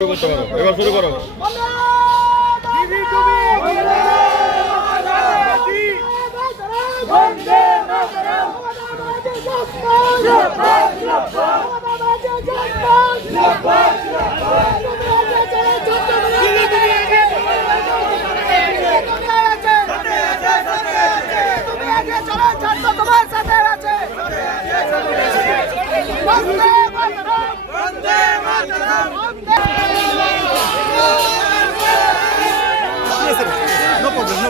এবার শুরু করো। তোমার সাথে আছে Vande Mataram Vande Mataram Vande No problem, no problem. কোনো রিল্যাক্স থাকুন কোনো অসুবিধা নেই। আরে যা তা